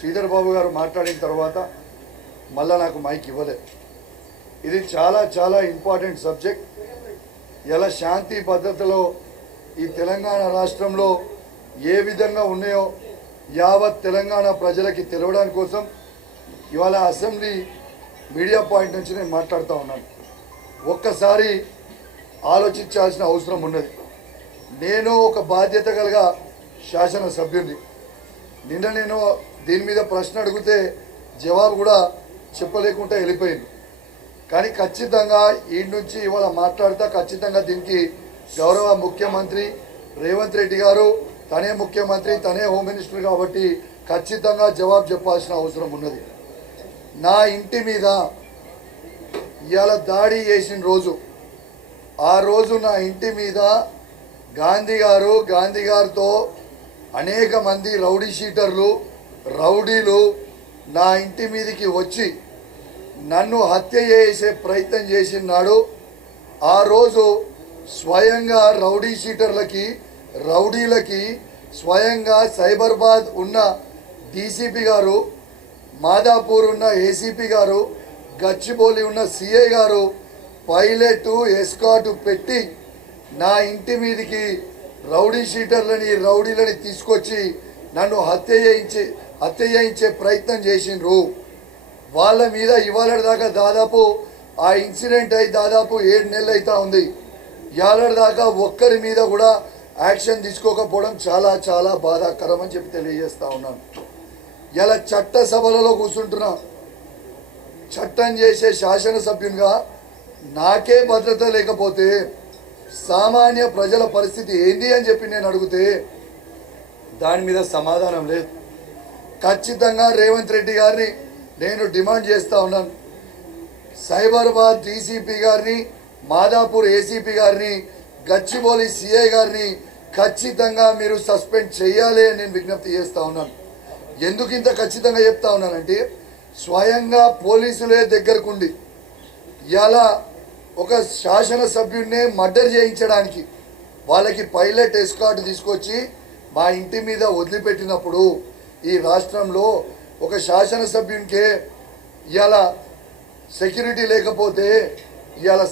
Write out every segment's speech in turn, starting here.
శ్రీధర్ బాబు గారు మాట్లాడిన తర్వాత మళ్ళీ నాకు మైక్ ఇవ్వలేదు. ఇది చాలా చాలా ఇంపార్టెంట్ సబ్జెక్ట్. ఎలా శాంతి భద్రతలో ఈ తెలంగాణ రాష్ట్రంలో ఏ విధంగా ఉన్నాయో యావత్ తెలంగాణ ప్రజలకి తెలవడానికి కోసం ఇవాళ అసెంబ్లీ మీడియా పాయింట్ నుంచి నేను మాట్లాడుతూ ఉన్నాను. ఒక్కసారి ఆలోచించాల్సిన అవసరం ఉన్నది. నేను ఒక బాధ్యత కలిగ శాసనసభ్యుని. నిన్న నేను దీని మీద ప్రశ్న అడిగితే జవాబు కూడా చెప్పలేకుండా వెళ్ళిపోయింది. కానీ ఖచ్చితంగా ఈ నుంచి ఇవాళ మాట్లాడుతా ఖచ్చితంగా దీనికి గౌరవ ముఖ్యమంత్రి రేవంత్ రెడ్డి గారు, తనే ముఖ్యమంత్రి, తనే హోమ్ మినిస్టర్ కాబట్టి ఖచ్చితంగా జవాబు చెప్పాల్సిన అవసరం ఉన్నది. నా ఇంటి మీద ఇవాళ దాడి చేసిన రోజు, ఆ రోజు నా ఇంటి మీద గాంధీ గారితో అనేక మంది రౌడీ షీటర్లు, రౌడీలు నా ఇంటి మీదకి వచ్చి నన్ను హత్య చేసే ప్రయత్నం చేసినాడు. ఆ రోజు స్వయంగా రౌడీ షీటర్లకి, రౌడీలకి స్వయంగా సైబరాబాద్ ఉన్న డీసీపీ గారు, మాదాపూర్ ఉన్న ఏసీపీ గారు, గచ్చిబౌలి ఉన్న సిఐ గారు పైలట్ ఎస్కాట్ పెట్టి నా ఇంటి మీదకి రౌడీ షీటర్లని, రౌడీలని తీసుకొచ్చి నన్ను హత్య చేయించే ప్రయత్నం చేసిండ్రు. వాళ్ళ మీద ఇవాళ దాకా దాదాపు ఆ ఇన్సిడెంట్ అయి దాదాపు 7 నెలలు అవుతా ఉంది. ఇవాళ దాకా ఒక్కరి మీద కూడా యాక్షన్ తీసుకోకపోవడం చాలా చాలా బాధాకరం అని చెప్పి తెలియజేస్తా ఉన్నాను. ఇలా చట్టసభలలో కూర్చుంటున్నా, చట్టం చేసే శాసనసభ్యునిగా నాకే భద్రత లేకపోతే సామాన్య ప్రజల పరిస్థితి ఏంది అని చెప్పి నేను అడిగితే దాని మీద సమాధానం లేదు. ఖచ్చితంగా రేవంత్ రెడ్డి గారిని నేను డిమాండ్ చేస్తూ ఉన్నాను. సైబరాబాద్ డీసీపీ గారిని, మాదాపూర్ ఏసీపీ గారిని, గచ్చిబౌలి సిఐ గారిని ఖచ్చితంగా మీరు సస్పెండ్ చేయాలి అని నేను విజ్ఞప్తి చేస్తూ ఉన్నాను. ఎందుకు ఇంత ఖచ్చితంగా చెప్తా ఉన్నానంటే స్వయంగా పోలీసులే దగ్గరకుండి ఇలా ఒక శాసనసభ్యుడినే మర్డర్ చేయించడానికి వాళ్ళకి పైలట్ ఎస్కాట్ తీసుకొచ్చి మా ఇంటి మీద వదిలిపెట్టినప్పుడు ఈ రాష్ట్రంలో ఒక శాసనసభ్యునికే ఇవాళ సెక్యూరిటీ లేకపోతే ఇవాళ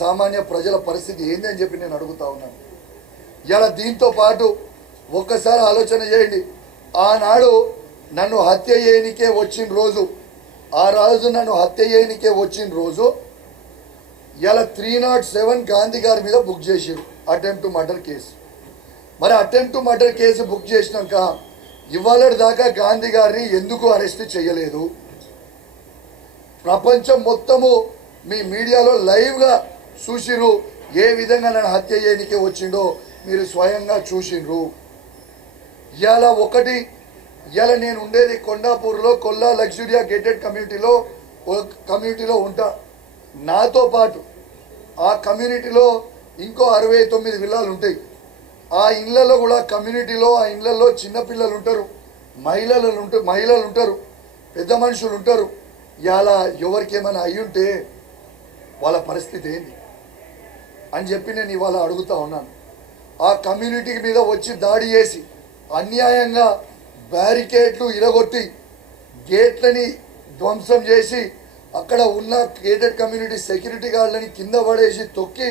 సామాన్య ప్రజల పరిస్థితి ఏంది అని చెప్పి నేను అడుగుతా ఉన్నాను. ఇవాళ దీంతో పాటు ఒక్కసారి ఆలోచన చేయండి. ఆనాడు నన్ను హత్య చేయనికే వచ్చిన రోజు, ఆ రోజు నన్ను హత్య చేయనికే వచ్చిన రోజు ఇలా 307 గాంధీ గారి మీద బుక్ చేసారు అటెంప్ట్ టు మర్డర్ కేసు. మరి attempt to murder case book చేసినాక ఇవాళ దాకా గాంధీ గారిని ఎందుకు అరెస్ట్ చేయలేదు? ప్రపంచం మొత్తము మీ మీడియాలో లైవ్గా చూసిరు ఏ విధంగా నన్ను హత్య చేయనికే వచ్చిండో మీరు స్వయంగా చూసిండ్రు. ఇవాళ నేను ఉండేది కొండాపూర్లో కొల్లా లగ్జూరియా గేటెడ్ కమ్యూనిటీలో ఉంటా. నాతో పాటు ఆ కమ్యూనిటీలో ఇంకో 69 విల్లాలు ఉంటాయి. ఆ ఇళ్లలో కూడా కమ్యూనిటీలో ఆ ఇళ్లలో చిన్నపిల్లలు ఉంటారు, మహిళలు ఉంటారు, పెద్ద మనుషులు ఉంటారు. ఇలా ఎవరికి ఏమైనా అయ్యుంటే వాళ్ళ పరిస్థితి ఏంటి అని చెప్పి నేను ఇవాళ అడుగుతా ఉన్నాను. ఆ కమ్యూనిటీ మీద వచ్చి దాడి చేసి అన్యాయంగా బ్యారికేడ్లు ఇరగొట్టి గేట్లని ధ్వంసం చేసి అక్కడ ఉన్న గేటెడ్ కమ్యూనిటీ సెక్యూరిటీ గార్డులని కింద పడేసి తొక్కి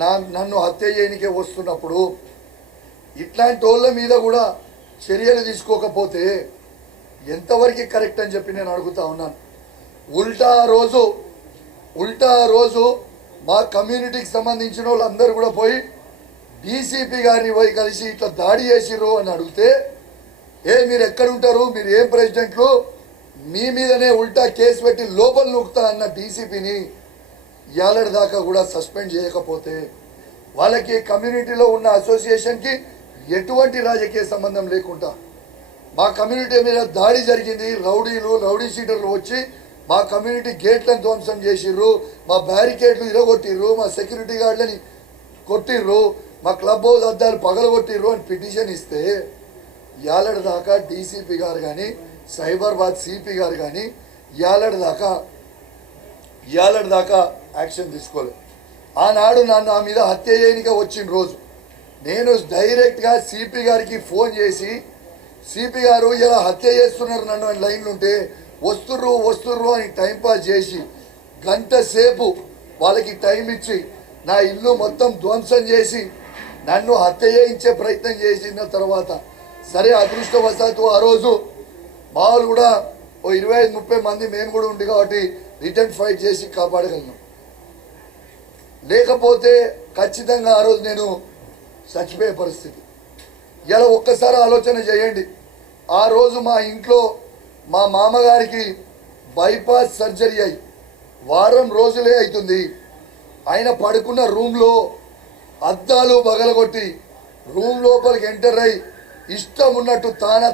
నన్ను హత్య చేయనికే వస్తున్నప్పుడు ఇట్లాంటి వాళ్ళ మీద కూడా చర్యలు తీసుకోకపోతే ఎంతవరకు కరెక్ట్ అని చెప్పి నేను అడుగుతా ఉన్నాను. ఉల్టా రోజు మా కమ్యూనిటీకి సంబంధించిన వాళ్ళందరూ కూడా పోయి డీసీపీ గారిని పోయి కలిసి ఇట్లా దాడి చేసిర్రు అని అడిగితే మీరు ఎక్కడుంటారు, మీరు ఏం ప్రెసిడెంట్లు, మీ మీదనే ఉల్టా కేసు పెట్టి లోపల నూకుతా అన్న డీసీపీని ఏళ్ళ దాకా కూడా సస్పెండ్ చేయకపోతే వాళ్ళకి కమ్యూనిటీలో ఉన్న అసోసియేషన్కి ఎటువంటి రాజకీయ సంబంధం లేకుండా మా కమ్యూనిటీ మీద దాడి జరిగింది. రౌడీ షీటర్లు వచ్చి మా కమ్యూనిటీ గేట్లను ధ్వంసం చేసిర్రు, మా బ్యారికేడ్లు ఇరగొట్టిర్రు, మా సెక్యూరిటీ గార్డులని కొట్టిర్రు, మా క్లబ్ హౌస్ అద్దాలు పగలగొట్టిర్రు అని పిటిషన్ ఇస్తే ఏళ్ళ దాకా డీసీపీ గారు కానీ సైబరాబాద్ సిపి గారు కానీ ఏళ్ళ దాకా యాక్షన్ తీసుకోలేదు. ఆనాడు నా మీద హత్య చేయనిగా వచ్చిన రోజు నేను డైరెక్ట్గా సిపి గారికి ఫోన్ చేసి సిపి గారు ఇలా హత్య చేస్తున్నారు నన్ను అని లైన్లు ఉంటే వస్తుర్రు అని టైంపాస్ చేసి గంట సేపు వాళ్ళకి టైం ఇచ్చి నా ఇల్లు మొత్తం ధ్వంసం చేసి నన్ను హత్య చేయించే ప్రయత్నం చేసిన తర్వాత సరే అదృష్టవశాత్తు ఆ రోజు మామూలు కూడా ఓ 25-30 మంది మేము కూడా ఉంది కాబట్టి రిటర్న్ ఫైట్ చేసి కాపాడగలను. లేకపోతే ఖచ్చితంగా ఆ రోజు నేను చచ్చిపోయే పరిస్థితి. ఇలా ఒక్కసారి ఆలోచన చేయండి. ఆ రోజు మా ఇంట్లో మా మామగారికి బైపాస్ సర్జరీ అయి వారం రోజులే అవుతుంది. ఆయన పడుకున్న రూమ్లో అద్దాలు పగలగొట్టి రూమ్ లోపలికి ఎంటర్ అయ్యి ఇష్టం ఉన్నట్టు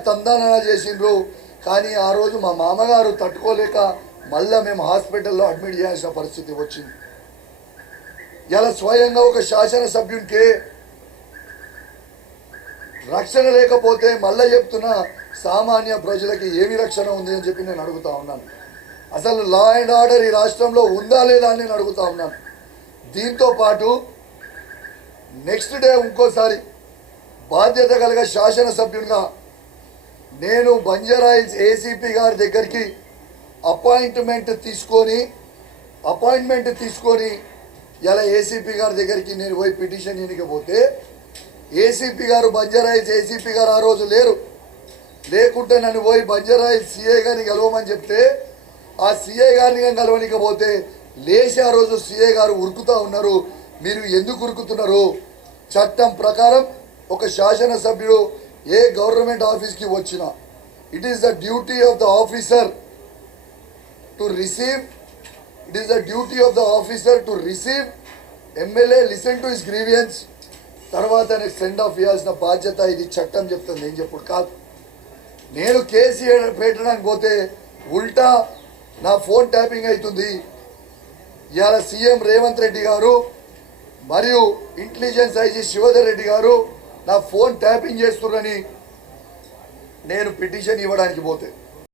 తందాన చేసిండ్రు. కానీ ఆ రోజు మా మామగారు తట్టుకోలేక మళ్ళీ మేము హాస్పిటల్లో అడ్మిట్ చేయాల్సిన పరిస్థితి వచ్చింది. ఇలా స్వయంగా ఒక శాసనసభ్యునికే రక్షణ లేకపోతే మళ్ళీ చెప్తున్నా సామాన్య ప్రజలకి ఏమి రక్షణ ఉంది అని చెప్పి నేను అడుగుతా ఉన్నాను. అసలు లా అండ్ ఆర్డర్ ఈ రాష్ట్రంలో ఉందా లేదా అని నేను అడుగుతా ఉన్నాను. దీంతో పాటు నెక్స్ట్ డే ఇంకోసారి బాధ్యత కలిగే శాసనసభ్యునిగా నేను బంజారాయిల్స్ ఏసీపీ గారి దగ్గరికి అపాయింట్మెంట్ తీసుకొని ఇలా ఏసీపీ గారి దగ్గరికి నేను పోయి పిటిషన్ ఇవ్వకపోతే ఏసీపీ గారు బంజారాయిల్స్ ఏసీపీ గారు ఆ రోజు లేకుంటే నన్ను పోయి బంజారాయిల్స్ సిఐ గారిని కలవమని చెప్తే ఆ సిఐ గారిని కలవనికపోతే లేచి ఆ రోజు సిఐ గారు ఉరుకుతూ ఉన్నారు. మీరు ఎందుకు ఉరుకుతున్నారు? చట్టం ప్రకారం ఒక శాసనసభ్యుడు ఏ గవర్నమెంట్ ఆఫీస్కి వచ్చినా it is the duty of the officer to receive MLA listen to his grievance తర్వాత ఆయనకు సెండ్ ఆఫ్ ఇవ్వాల్సిన బాధ్యత ఇది చట్టం చెప్తుంది. నేను చెప్పుడు కాదు. నేను కేసు పెట్టడానికి పోతే ఉల్టా నా ఫోన్ ట్యాపింగ్ అవుతుంది. ఇవాళ సీఎం రేవంత్ రెడ్డి గారు మరియు ఇంటెలిజెన్స్ ఐజీ శివధర్ రెడ్డి గారు నా ఫోన్ ట్యాపింగ్ చేస్తున్నారని నేను పిటిషన్ ఇవ్వడానికి పోతే